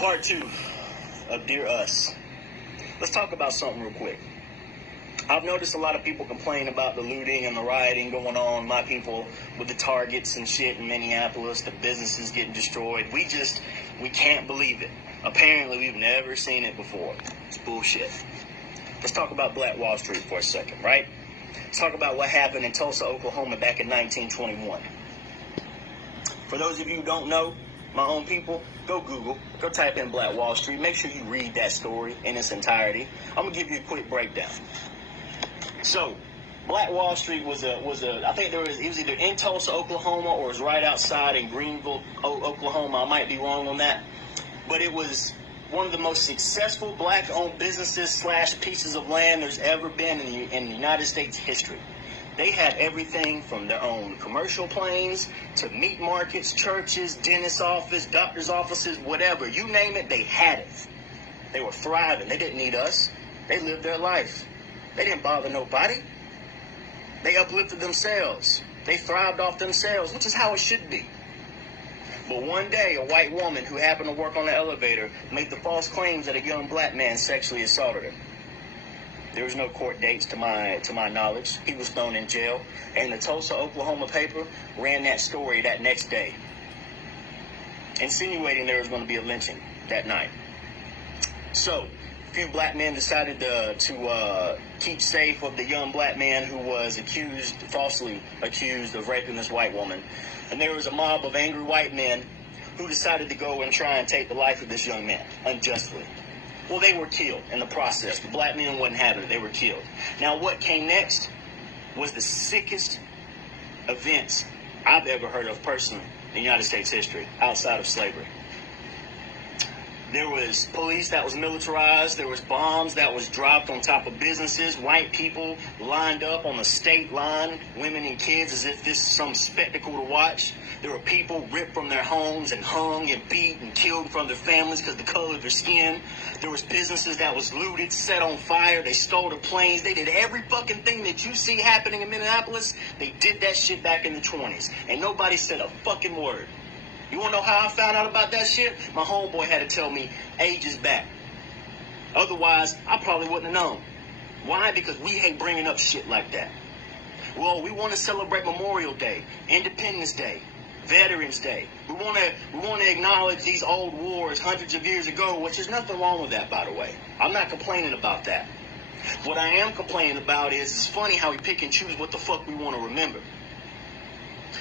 Part 2 of Dear Us. Let's talk about something real quick. I've noticed a lot of people complain about the looting and the rioting going on. My people with the Targets and shit in Minneapolis, the businesses getting destroyed. We can't believe it. Apparently, we've never seen it before. It's bullshit. Let's talk about Black Wall Street for a second, right? Let's talk about what happened in Tulsa, Oklahoma back in 1921. For those of you who don't know, my own people, go Google, go type in Black Wall Street. Make sure you read that story in its entirety. I'm gonna give you a quick breakdown. So, Black Wall Street was I think it was either in Tulsa, Oklahoma, or it was right outside in Greenville, Oklahoma. I might be wrong on that, but it was one of the most successful black-owned businesses / pieces of land there's ever been in the United States history. They had everything from their own commercial planes to meat markets, churches, dentist office, doctor's offices, whatever. You name it, they had it. They were thriving. They didn't need us. They lived their life. They didn't bother nobody. They uplifted themselves. They thrived off themselves, which is how it should be. But one day, a white woman who happened to work on the elevator made the false claims that a young black man sexually assaulted her. There was no court dates to my knowledge. He was thrown in jail. And the Tulsa, Oklahoma paper ran that story that next day, insinuating there was going to be a lynching that night. So, a few black men decided to keep safe of the young black man who was falsely accused of raping this white woman. And there was a mob of angry white men who decided to go and try and take the life of this young man unjustly. Well, they were killed in the process. The black men wasn't having it. They were killed. Now, what came next was the sickest events I've ever heard of personally in United States history outside of slavery. There was police that was militarized. There was bombs that was dropped on top of businesses. White people lined up on the state line, women and kids, as if this is some spectacle to watch. There were people ripped from their homes and hung and beat and killed from their families because of the color of their skin. There was businesses that was looted, set on fire. They stole the planes. They did every fucking thing that you see happening in Minneapolis. They did that shit back in the 20s. And nobody said a fucking word. You want to know how I found out about that shit? My homeboy had to tell me ages back. Otherwise, I probably wouldn't have known. Why? Because we hate bringing up shit like that. Well, we want to celebrate Memorial Day, Independence Day, Veterans Day. We want to acknowledge these old wars hundreds of years ago, which there's nothing wrong with that, by the way. I'm not complaining about that. What I am complaining about is it's funny how we pick and choose what the fuck we want to remember.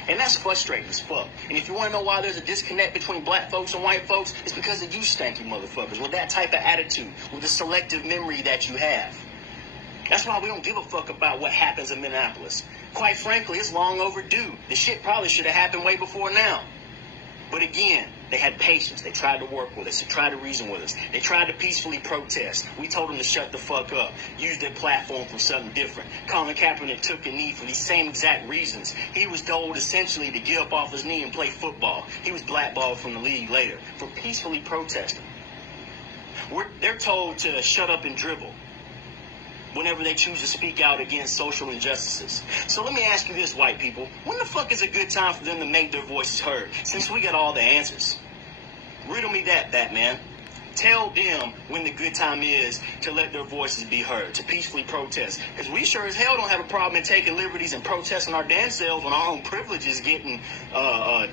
And that's frustrating as fuck. And if you want to know why there's a disconnect between black folks and white folks, it's because of you stanky motherfuckers with that type of attitude, with the selective memory that you have. That's why we don't give a fuck about what happens in Minneapolis. Quite frankly, it's long overdue. The shit probably should have happened way before now. But again, they had patience. They tried to work with us. They tried to reason with us. They tried to peacefully protest. We told them to shut the fuck up. Use their platform for something different. Colin Kaepernick took a knee for these same exact reasons. He was told essentially to get up off his knee and play football. He was blackballed from the league later for peacefully protesting. They're told to shut up and dribble whenever they choose to speak out against social injustices. So let me ask you this, white people. When the fuck is a good time for them to make their voices heard, since we got all the answers? Riddle me that, Batman. Tell them when the good time is to let their voices be heard, to peacefully protest. Because we sure as hell don't have a problem in taking liberties and protesting our damn selves when our own privileges getting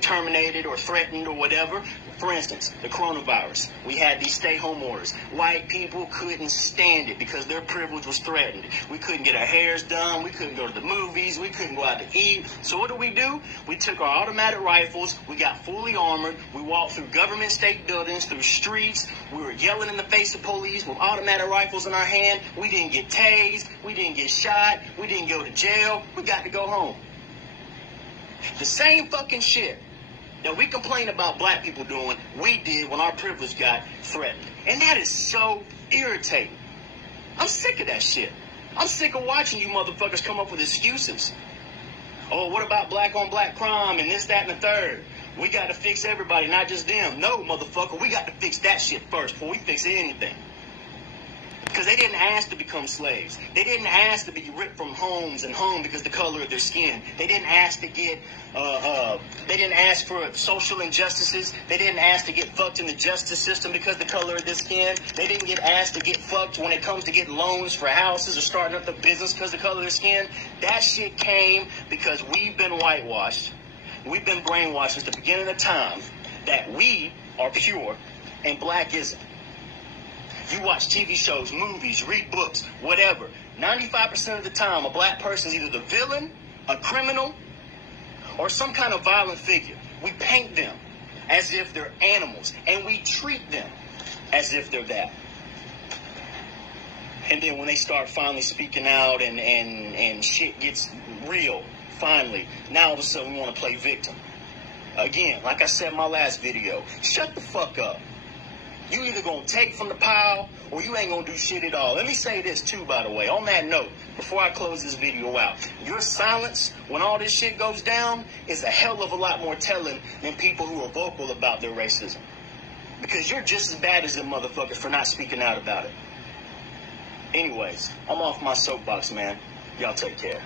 terminated or threatened or whatever. For instance, the coronavirus. We had these stay-home orders. White people couldn't stand it because their privilege was threatened. We couldn't get our hairs done. We couldn't go to the movies. We couldn't go out to eat. So what do? We took our automatic rifles. We got fully armored. We walked through government state buildings, through streets. We were yelling in the face of police with automatic rifles in our hand. We didn't get tased. We didn't get shot. We didn't go to jail. We got to go home. The same fucking shit that we complain about black people doing, we did when our privilege got threatened. And that is so irritating. I'm sick of that shit. I'm sick of watching you motherfuckers come up with excuses. Oh, what about black on black crime and this, that, and the third? We got to fix everybody, not just them. No, motherfucker, we got to fix that shit first before we fix anything. Because they didn't ask to become slaves. They didn't ask to be ripped from homes and home because the color of their skin. They didn't ask to get, they didn't ask for social injustices. They didn't ask to get fucked in the justice system because the color of their skin. They didn't get asked to get fucked when it comes to getting loans for houses or starting up the business because the color of their skin. That shit came because we've been whitewashed. We've been brainwashed since the beginning of time that we are pure and black isn't. You watch TV shows, movies, read books, whatever. 95% of the time, a black person is either the villain, a criminal, or some kind of violent figure. We paint them as if they're animals, and we treat them as if they're that. And then when they start finally speaking out and shit gets real, finally, now all of a sudden we want to play victim. Again, like I said in my last video, shut the fuck up. You either gonna take from the pile or you ain't gonna do shit at all. Let me say this too, by the way. On that note, before I close this video out, your silence when all this shit goes down is a hell of a lot more telling than people who are vocal about their racism. Because you're just as bad as them motherfuckers for not speaking out about it. Anyways, I'm off my soapbox, man. Y'all take care.